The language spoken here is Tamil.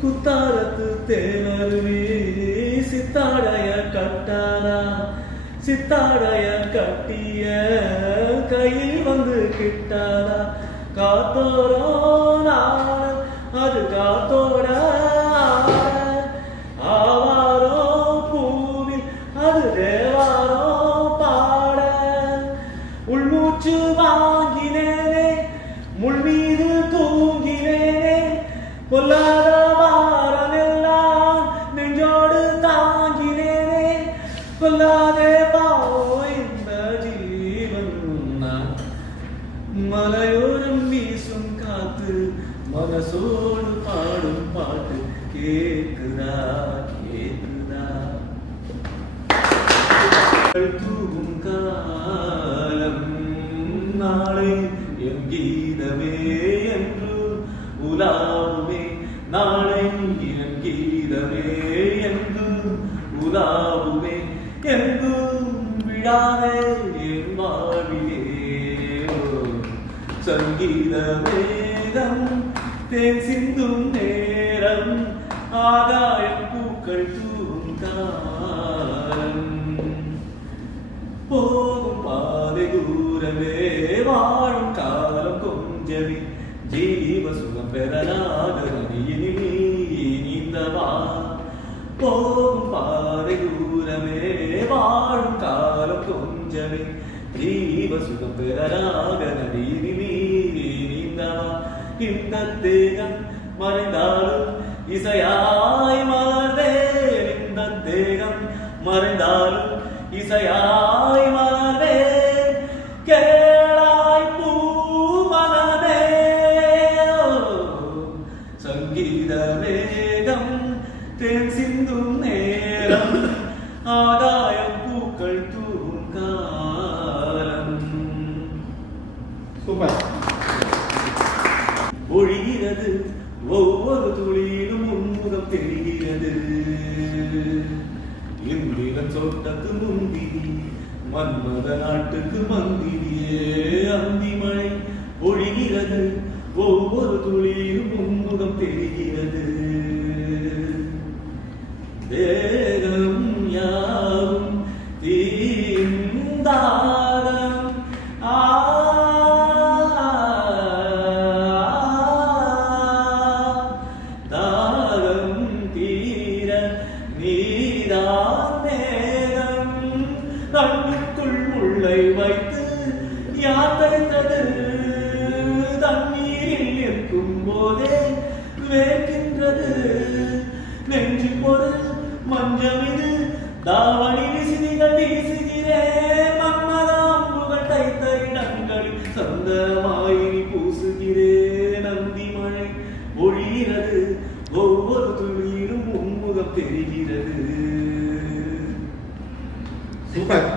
குத்தாரத்து தேனருவி சித்தாடைய கட்டாரா சித்தாடைய கட்டிய கையில் வந்து கிட்டாரா காத்தோரோ நான் அது காத்தோட ஆவாரோ பூவில் அது தேவாரோ பாட உள்மூச்சு வாங்கினேனே முள் மீது தூங்கினேனே பொல்லாத வாரமெல்லாம் நெஞ்சோடு தாங்கினேனே கொல்லாதே பாவோ இந்த ஜீவன் நான் மலையோரம் வீசும் காத்து மனசோடு பாடும் பாட்டு கேக்குதா கேக்குதா தூவும் காலம் நாளை என் கீதமே என்று உலாவுமே நாளை என் கீதமே என்று உலாவுமே எங்கும் விடாதே என் வாழ்விலே சங்கீத வேதம் தேன் சிந்தும் நேரம் ஆகாயம் பூக்கள் தூவும் காலம் போகும் பாதை தூரமே வாழும் காலம் கொஞ்சமே ஜீவ சுகம் பெறலாக நீந்தவா போகும் பாதை தூரமே வாழும் காலம் கொஞ்சமே ஜீவ சுகம் பெறலாக நீந்தவா இந்த தேகம் மறைந்தாலும் இசையாய் மலர்ந்தே இந்த தேகம் மறைந்தாலும் இசையாய் மலர்ந்தே கேளாய் பூ மலர்ந்தே சங்கீத வேகம் தேன் சிந்தும் நேரம் ஆகாயம் பூக்கள் தூவும் காலம். சூப்பர். ஒழிகிறது ஒவ்வொரு துளியிலும் உன்முகம் தெரிகிறது இந்திரன் சொட்டத்து முந்திரி மன்மத நாட்டுக்கு மந்திரியே அந்தி மழை ஒழிகிறது ஒவ்வொரு துளியிலும் உன்முகம் தெரிகிறது தேகம் யாவும் தீந்தாரம் தாகம் தீர நீதான் நேரம் கண்ணுக்குள் முள்ளை வைத்து யாத்தைத்தது தண்ணீரில் இருக்கும் போதே வேர்க்கின்றது நெஞ்சு பொருள் மஞ்சமிது தாவணி விசிறிகள் வீசுகிறேன் மன்மதாம்புகள் தைத்த இடங்களில் சந்தமாயினி பூசுகிறேன் நந்தி மழை ஒழிகிறது ஒவ்வொரு துளியிலும் உன்முகம் தெரிகிறது. சூப்பர்.